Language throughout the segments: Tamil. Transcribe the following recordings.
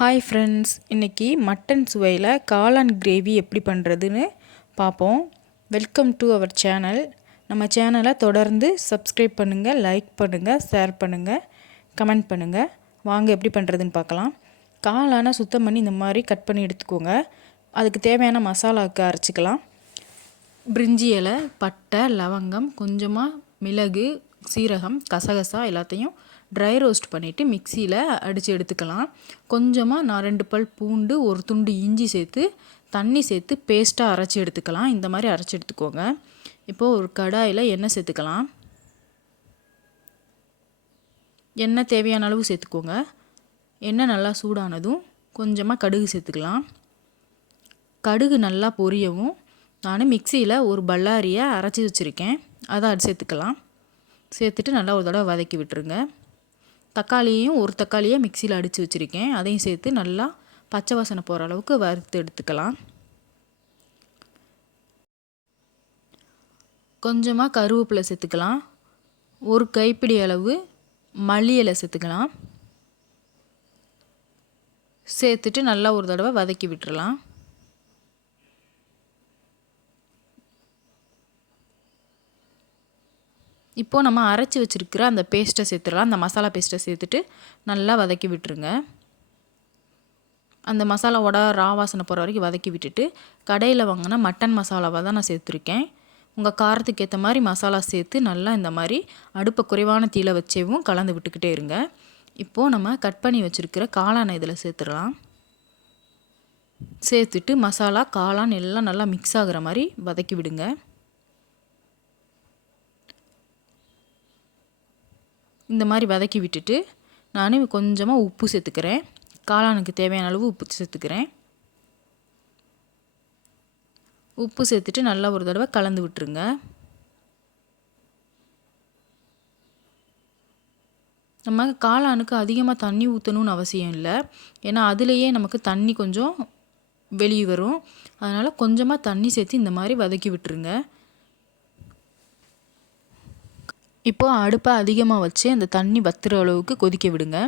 ஹாய் ஃப்ரெண்ட்ஸ், இன்றைக்கி மட்டன் சுவையில் காளான் கிரேவி எப்படி பண்ணுறதுன்னு பார்ப்போம். Welcome to our channel. நம்ம சேனலை தொடர்ந்து சப்ஸ்கிரைப் பண்ணுங்கள், லைக் பண்ணுங்கள், ஷேர் பண்ணுங்கள், கமெண்ட் பண்ணுங்கள். வாங்க எப்படி பண்ணுறதுன்னு பார்க்கலாம். காளானை சுத்தம் பண்ணி இந்த மாதிரி கட் பண்ணி எடுத்துக்கோங்க. அதுக்கு தேவையான மசாலாவுக்கு அரைச்சிக்கலாம். பிரிஞ்சி இலை, பட்டை, லவங்கம், கொஞ்சமாக மிளகு, சீரகம், கசகசா எல்லாத்தையும் ட்ரை ரோஸ்ட் பண்ணிவிட்டு மிக்சியில் அடித்து எடுத்துக்கலாம். கொஞ்சமாக நான் 2 பல் பூண்டு, ஒரு துண்டு இஞ்சி சேர்த்து தண்ணி சேர்த்து பேஸ்ட்டாக அரைச்சி எடுத்துக்கலாம். இந்த மாதிரி அரைச்சி எடுத்துக்கோங்க. இப்போது ஒரு கடாயில் எண்ணெய் சேர்த்துக்கலாம். எண்ணெய் தேவையான அளவு சேர்த்துக்கோங்க. எண்ணெய் நல்லா சூடானதும் கொஞ்சமாக கடுகு சேர்த்துக்கலாம். கடுகு நல்லா பொரியவும் நான் மிக்சியில் ஒரு பல்லாரியை அரைச்சி வச்சுருக்கேன், அதை சேர்த்துக்கலாம். சேர்த்துட்டு நல்லா ஒரு தடவை வதக்கி விட்டுருங்க. தக்காளியையும் ஒரு தக்காளியை மிக்சியில் அடித்து வச்சுருக்கேன், அதையும் சேர்த்து நல்லா பச்சை வாசனை போகிற அளவுக்கு வறுத்து எடுத்துக்கலாம். கொஞ்சமாக கருவேப்பிலை சேர்த்துக்கலாம். ஒரு கைப்பிடி அளவு மல்லி இலை சேர்த்துக்கலாம். சேர்த்துட்டு நல்லா ஒரு தடவை வதக்கி விட்டுறலாம். இப்போது நம்ம அரைச்சி வச்சுருக்கிற அந்த பேஸ்ட்டை சேர்த்துடலாம். அந்த மசாலா பேஸ்ட்டை சேர்த்துட்டு நல்லா வதக்கி விட்டுருங்க. அந்த மசாலாவோட வாசனை போகிற வரைக்கும் வதக்கி விட்டுட்டு கடையில் வாங்கினா மட்டன் மசாலாவை தான் நான் சேர்த்துருக்கேன். உங்கள் காரத்துக்கு ஏற்ற மாதிரி மசாலா சேர்த்து நல்லா இந்த மாதிரி அடுப்பை குறைவான தீயில வச்சேவும் கலந்து விட்டுக்கிட்டே இருங்க. இப்போது நம்ம கட் பண்ணி வச்சுருக்கிற காளானை இதில் சேர்த்துடலாம். சேர்த்துட்டு மசாலா, காளான் எல்லாம் நல்லா மிக்ஸ் ஆகிற மாதிரி வதக்கி விடுங்க. இந்த மாதிரி வதக்கி விட்டுட்டு நான் கொஞ்சமாக உப்பு சேர்த்துக்கிறேன். காளானுக்கு தேவையான அளவு உப்பு சேர்த்துக்கிறேன். உப்பு சேர்த்துட்டு நல்லா ஒரு தடவை கலந்து விட்டுருங்க. நம்ம காளானுக்கு அதிகமாக தண்ணி ஊற்றணும்னு அவசியம் இல்லை, ஏன்னா அதுலேயே நமக்கு தண்ணி கொஞ்சம் வெளியே வரும். அதனால் கொஞ்சமாக தண்ணி சேர்த்து இந்த மாதிரி வதக்கி விட்டுருங்க. இப்போது அடுப்பை அதிகமாக வச்சு அந்த தண்ணி வத்துற அளவுக்கு கொதிக்க விடுங்க.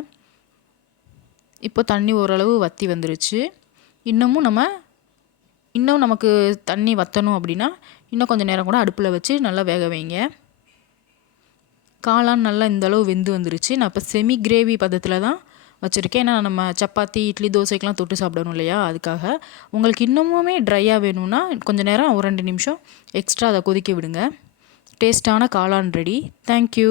இப்போ தண்ணி ஓரளவு வற்றி வந்துருச்சு. இன்னும் நமக்கு தண்ணி வற்றணும் அப்படின்னா இன்னும் கொஞ்சம் நேரம் கூட அடுப்பில் வச்சு நல்லா வேக வைங்க. காளான் நல்லா இந்தளவு வெந்து வந்துருச்சு. நான் இப்போ செமி கிரேவி பதத்தில் தான் வச்சுருக்கேன். ஏன்னா நம்ம சப்பாத்தி, இட்லி, தோசைக்கெலாம் தொட்டு சாப்பிடணும் இல்லையா, அதுக்காக. உங்களுக்கு இன்னமுமே ட்ரையாக வேணும்னா கொஞ்சம் நேரம் ஒரு 2 நிமிஷம் எக்ஸ்ட்ரா அதை கொதிக்க விடுங்க. டேஸ்டான காளான் ரெடி. தேங்க்யூ.